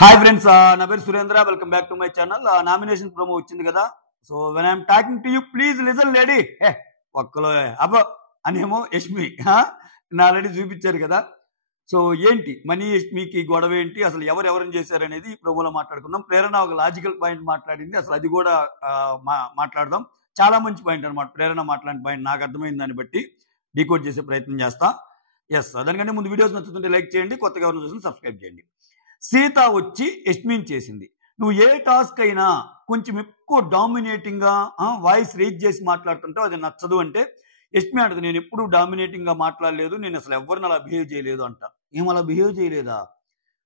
Hi friends, నా పేరు Surendra. Welcome back to my channel. Nomination promo వచ్చింది కదా. So when I'm talking to you please listen lady ఒక్కలో అబ్బో అనేమో యష్మి నా ఆల్రెడీ చూపించారు కదా. సో ఏంటి మనీ యష్మికి గొడవ ఏంటి, అసలు ఎవరెవరిని చేశారనేది ఈ ప్రోమోలో మాట్లాడుకుందాం. ప్రేరణ ఒక లాజికల్ పాయింట్ మాట్లాడింది, అసలు అది కూడా మాట్లాడదాం. చాలా మంచి పాయింట్ అనమాట ప్రేరణ మాట్లాడిన పాయింట్. నాకు అర్థమైంది, దాన్ని బట్టి డీకోడ్ చేసే ప్రయత్నం చేస్తా. ఎస్, దానికంటే ముందు వీడియోస్ నచ్చుతుంటే లైక్ చేయండి, కొత్తగా ఎవరు చూసి సబ్స్క్రైబ్ చేయండి. సీత వచ్చి యష్మిని చేసింది. నువ్వు ఏ టాస్క్ అయినా కొంచెం ఎక్కువ డామినేటింగ్ గా వాయిస్ రేజ్ చేసి మాట్లాడుతుంటావు, అది నచ్చదు అంటే యష్మి అంటది నేను ఎప్పుడు డామినేటింగ్ గా మాట్లాడలేదు, నేను అసలు ఎవరిని అలా బిహేవ్ చేయలేదు అంట. ఏమలా బిహేవ్ చేయలేదా?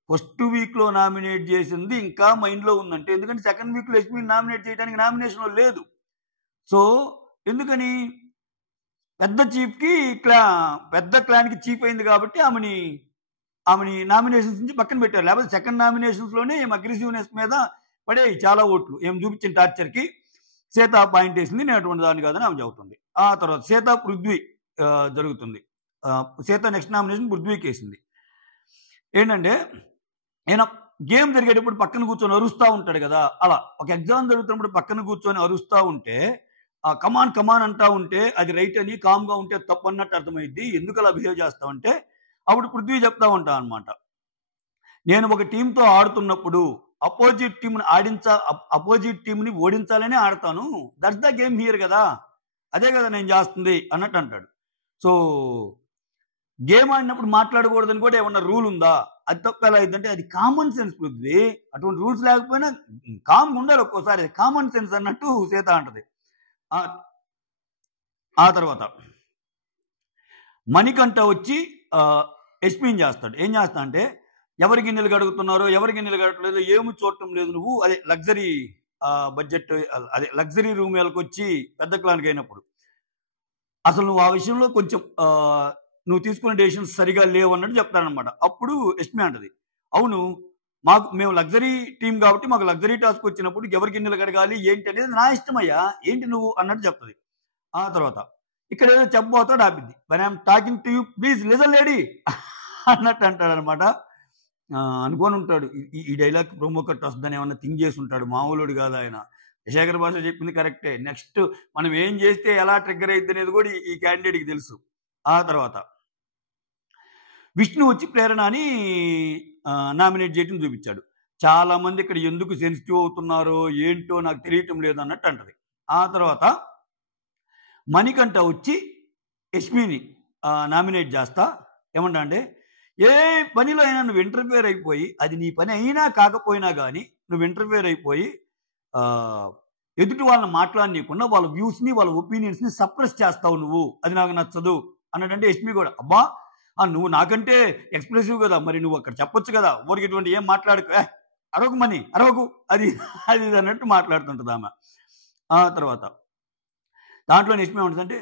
ఫస్ట్ వీక్ లో నామినేట్ చేసింది ఇంకా మైండ్ లో ఉందంటే, ఎందుకంటే సెకండ్ వీక్ లో యష్మిని నామినేట్ చేయడానికి నామినేషన్ లో లేదు. సో ఎందుకని పెద్ద చీఫ్ కి పెద్ద క్లాన్ కి చీఫ్ అయింది కాబట్టి ఆమెని నామినేషన్స్ నుంచి పక్కన పెట్టారు. లేకపోతే సెకండ్ నామినేషన్స్ లోనే ఏం అగ్రెసివ్నెస్ మీద పడే చాలా ఓట్లు ఏం చూపించిన టార్చర్ కి సీత పాయింట్ వేసింది, నేను అటువంటి దాన్ని కాదని ఆమె చెబుతుంది. ఆ తర్వాత సీత పృథ్వీ జరుగుతుంది. సీత నెక్స్ట్ నామినేషన్ పృథ్వీకి వేసింది. ఏంటంటే నేను గేమ్ జరిగేటప్పుడు పక్కన కూర్చొని అరుస్తూ ఉంటాడు కదా, అలా ఒక ఎగ్జామ్ జరుగుతున్నప్పుడు పక్కన కూర్చొని అరుస్తూ ఉంటే కమాన్ కమాన్ అంటా ఉంటే అది రైట్ అని, కామ్గా ఉంటే తప్పు అన్నట్టు అర్థమైద్ది. ఎందుకు అలా బిహేవ్ చేస్తా ఉంటే అప్పుడు పృథ్వీ చెప్తా ఉంటా అనమాట, నేను ఒక టీంతో ఆడుతున్నప్పుడు అపోజిట్ టీంని ఓడించాలనే ఆడతాను, దట్స్ ద గేమ్ హియర్ కదా, అదే కదా నేను చేస్తుంది అన్నట్టు అంటాడు. సో గేమ్ ఆడినప్పుడు మాట్లాడకూడదని కూడా ఏమన్నా రూల్ ఉందా? అది తప్ప ఎలా అయిందంటే అది కామన్ సెన్స్ పృథ్వీ. అటువంటి రూల్స్ లేకపోయినా కామ్గా ఉండాలి ఒక్కోసారి, కామన్ సెన్స్ అన్నట్టు సీత అంటది. ఆ తర్వాత మణికంఠ వచ్చి యష్మిని చేస్తాడు. ఏం చేస్తా అంటే ఎవరికి గిన్నెలు గడుగుతున్నారో ఎవరికి గిన్నెలు గడగట్లేదు ఏమి చూడటం లేదు నువ్వు, అదే లగ్జరీ బడ్జెట్, అదే లగ్జరీ రూమ్ వచ్చి పెద్ద క్లాన్కి అయినప్పుడు అసలు నువ్వు ఆ విషయంలో కొంచెం నువ్వు తీసుకునే డెసిషన్స్ సరిగా లేవు అన్నట్టు చెప్తానమాట. అప్పుడు యష్మి అంటది, అవును మేము లగ్జరీ టీం కాబట్టి మాకు లగ్జరీ టాస్క్ వచ్చినప్పుడు ఎవరికి గిన్నెలు గడగాలి ఏంటి అనేది నా ఇష్టమయ్యా, ఏంటి నువ్వు అన్నట్టు చెప్తుంది. ఆ తర్వాత ఇక్కడ ఏదో చెప్పబోతాడు ఆపిద్ది, when I'm talking to you please listen lady అన్నట్టు అంటాడు అనమాట. అనుకోని ఉంటాడు ఈ డైలాగ్ ప్రోమో కట్ వస్తుందని, ఏమన్నా థింక్ చేసి ఉంటాడు. మామూలుడు కాదు ఆయన. శేఖర్ భాష చెప్పింది కరెక్టే. నెక్స్ట్ మనం ఏం చేస్తే ఎలా ట్రిగ్గర్ అయ్యిద్ది అనేది కూడా ఈ క్యాండిడేట్కి తెలుసు. ఆ తర్వాత విష్ణు వచ్చి ప్రేరణని నామినేట్ చేయటం చూపించాడు. చాలా మంది ఇక్కడ ఎందుకు సెన్సిటివ్ అవుతున్నారో ఏంటో నాకు తెలియటం లేదు అన్నట్టు అంటది. ఆ తర్వాత మణికంఠ వచ్చి యష్మిని నామినేట్ చేస్తా ఏమంటా అంటే, ఏ పనిలో అయినా నువ్వు ఇంటర్ఫియర్ అయిపోయి, అది నీ పని అయినా కాకపోయినా కానీ నువ్వు ఇంటర్ఫియర్ అయిపోయి ఎదుటి వాళ్ళని మాట్లాడనీయకుండా వాళ్ళ వ్యూస్ని వాళ్ళ ఒపీనియన్స్ని సప్రెస్ చేస్తావు నువ్వు, అది నాకు నచ్చదు అన్నట్టంటే యష్మి కూడా అబ్బా నువ్వు నాకంటే ఎక్స్ప్రెసివ్ కదా, మరి నువ్వు అక్కడ చెప్పొచ్చు కదా, ఊరికి ఇటువంటి ఏం మాట్లాడుకో, అరవకు మనీ అరవకు, అది అది అన్నట్టు మాట్లాడుతుంటుంది ఆమె. ఆ తర్వాత దాంట్లో యష్మి ఏమంటుందంటే,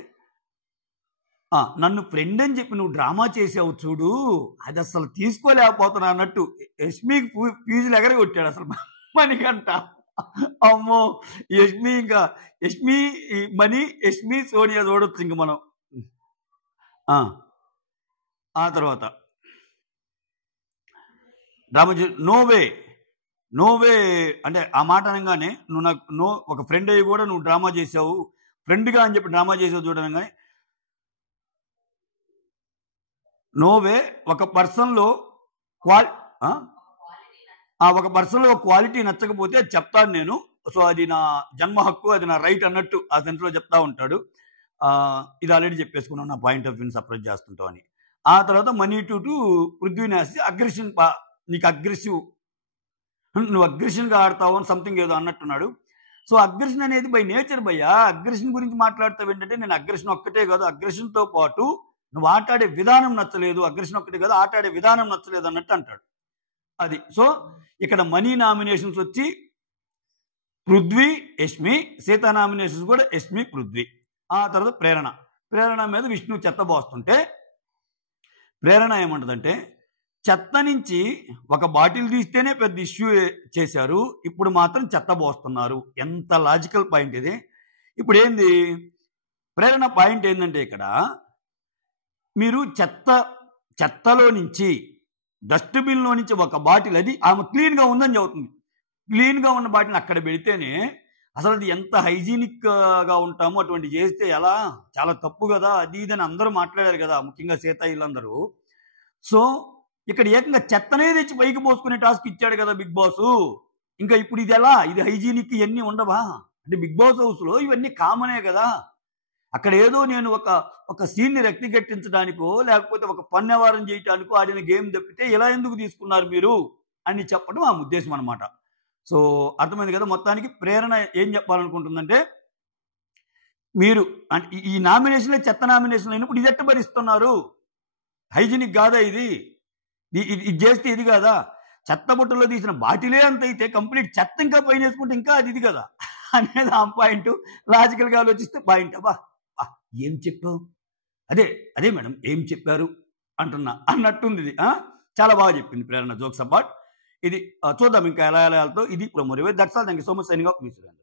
నన్ను ఫ్రెండ్ అని చెప్పి నువ్వు డ్రామా చేసావు చూడు, అది అసలు తీసుకోలేకపోతున్నా అన్నట్టు యష్మికి ఫీజులు ఎగరగొట్టాడు అసలు మణికంఠ. అమ్మో యష్మి, ఇంకా యష్మి మణి, యష్మి సోనియా చూడొచ్చు ఇంక మనం. ఆ తర్వాత డ్రామా నోవే అంటే ఆ మాట అనగానే నువ్వు నాకు ఒక ఫ్రెండ్ అయ్యి కూడా నువ్వు డ్రామా చేసావు, ఫ్రెండ్గా అని చెప్పి డ్రామా చేసావు చూడనగానే నోవే ఒక పర్సన్లో ఒక పర్సన్లో క్వాలిటీ నచ్చకపోతే అది చెప్తాను నేను, సో అది నా జన్మ హక్కు, అది నా రైట్ అన్నట్టు ఆ సెన్స్లో చెప్తా ఉంటాడు. ఇది ఆల్రెడీ చెప్పేసుకున్నాను, నా పాయింట్ ఆఫ్ వ్యూని సపరేట్ చేస్తుంటావు అని. ఆ తర్వాత మనీ టు పృథ్వీని వేసి అగ్రెషన్, నీకు అగ్రెసివ్, నువ్వు అగ్రెషన్గా ఆడతావు అని సంథింగ్ ఏదో అన్నట్టున్నాడు. సో అగ్రెషన్ అనేది బై నేచర్ భయ్యా. అగ్రెషన్ గురించి మాట్లాడతావు ఏంటంటే, నేను అగ్రెషన్ ఒక్కటే కాదు, అగ్రెషన్తో పాటు నువ్వు ఆటాడే విధానం నచ్చలేదు, అగ్రెషన్ ఒక్కటే కాదు ఆటాడే విధానం నచ్చలేదు అన్నట్టు అంటాడు. అది సో ఇక్కడ మనీ నామినేషన్స్ వచ్చి పృథ్వీ యష్మి, సీతా నామినేషన్స్ కూడా యష్మి పృథ్వీ. ఆ తర్వాత ప్రేరణ మీద విష్ణు చెత్త పోస్తుంటే ప్రేరణ ఏమంటుందంటే, చెత్త నుంచి ఒక బాటిల్ తీస్తేనే పెద్ద ఇష్యూ చేశారు, ఇప్పుడు మాత్రం చెత్త పోస్తున్నారు. ఎంత లాజికల్ పాయింట్ ఇది. ఇప్పుడు ఏంది ప్రేరణ పాయింట్ ఏంటంటే, ఇక్కడ మీరు చెత్తలో నుంచి డస్ట్బిన్ లో నుంచి ఒక బాటిల్, అది ఆమె క్లీన్ గా ఉందని చెబుతుంది. క్లీన్ గా ఉన్న బాటిల్ అక్కడ పెడితేనే అసలు అది ఎంత హైజీనిక్ గా ఉంటామో అటువంటి చేస్తే ఎలా, చాలా తప్పు కదా, అది ఇది అని అందరూ మాట్లాడారు కదా, ముఖ్యంగా సీత వీళ్ళందరూ. సో ఇక్కడ ఏకంగా చెత్తనే తెచ్చి పైకి పోసుకునే టాస్క్ ఇచ్చాడు కదా బిగ్ బాస్. ఇంకా ఇప్పుడు ఇది ఎలా, ఇది హైజీనిక్ ఇవన్నీ ఉండవా? అంటే బిగ్ బాస్ హౌస్ లో ఇవన్నీ కామనే కదా. అక్కడ ఏదో నేను ఒక సీన్ ని రెక్తిగట్టించడానికో లేకపోతే ఒక పన్యవారం చేయటానికో ఆడిన గేమ్ తప్పితే ఇలా ఎందుకు తీసుకున్నారు మీరు అని చెప్పడం ఆ ఉద్దేశం అనమాట. సో అర్థమైంది కదా. మొత్తానికి ప్రేరణ ఏం చెప్పాలనుకుంటుందంటే, మీరు అంటే ఈ నామినేషన్లే చెత్త నామినేషన్ అయినప్పుడు ఇది ఎట్ట భరిస్తున్నారు, హైజీనిక్ కాదా ఇది, ఇది చేస్తే ఇది కాదా, చెత్త బుట్టలో తీసిన బాటిలే అంత అయితే కంప్లీట్ చెత్త ఇంకా పైన వేసుకుంటే ఇంకా అది ఇది కదా అనేది ఆ పాయింట్. లాజికల్ గా ఆలోచిస్తే పాయింట్. అబ్బా ఏం చెప్పావు, అదే అదే మేడం ఏం చెప్పారు అంటున్నా అన్నట్టుంది ఇది. చాలా బాగా చెప్పింది ప్రేరణ. జోక్స్ అబౌట్ ఇది. చూద్దాం ఇంకా ఎలా ఎలా వెళ్తావు. ఇది promo review. That's all. Thank you so much. Signing off me Surendra.